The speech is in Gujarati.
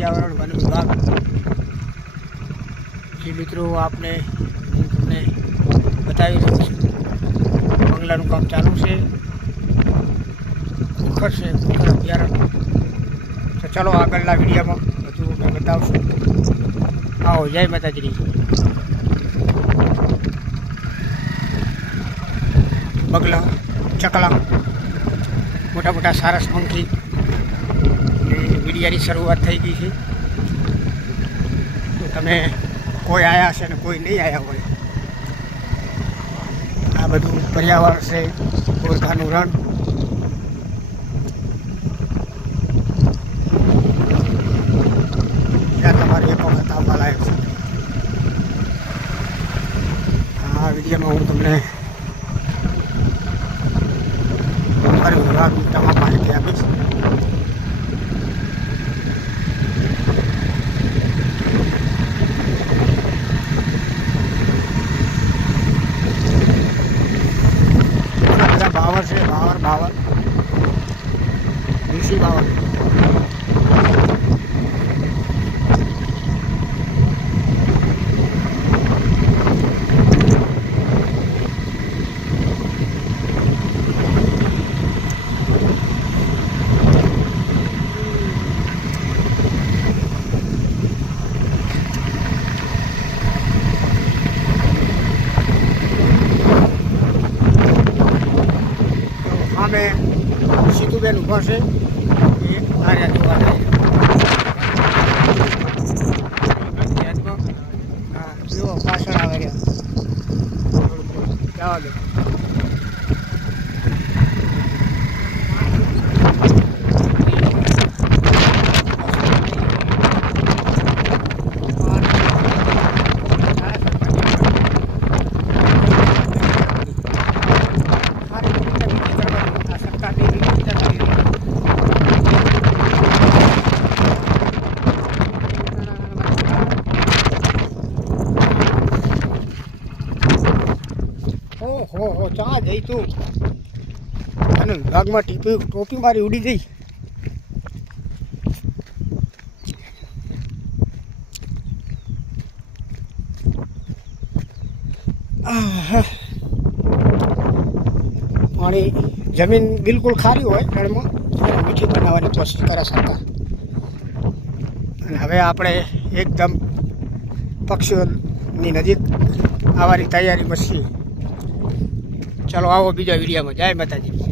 पर्यावरण वन विभाग जी मित्रों आपने તમને બતાવી રહ્યો છું બંગલાનું કામ ચાલુ છે ખુખર છે ખુખર અભયારણ્ય તો ચલો આગળના વિડીયોમાં બધું મેં બતાવશું આવો જય માતાજી બગલા ચકલા મોટા મોટા સારસ પંખી વિડીયાની શરૂઆત થઈ ગઈ છે તો તમે કોઈ આવ્યા છે ને કોઈ નહીં આવ્યા હોય આ બધું પર્યાવરણ છે ગોરખાનું રણ ત્યાં તમારે એક વખત આવવા લાયક છે આ વિડીયોમાં હું તમને વિભાગની તમામ માહિતી આપીશ બાવર છે બાવર દેશી બાવર અમે સીધુબેન ઊભા છે એ આર્યા જોવા હા જુઓ પાછળ આવે રહ્યા જવા દો હો ચા જઈ તું અને વિભાગમાં ટોપી મારી ઉડી ગઈ પાણી જમીન બિલકુલ ખારી હોય રણમાં મીઠી બનાવવાની કોશિશ કરે સરકાર અને હવે આપણે એકદમ પક્ષીઓની નજીક આવવાની તૈયારીમાં છીએ ચલો આવો બીજા વિડીયોમાં જય માતાજી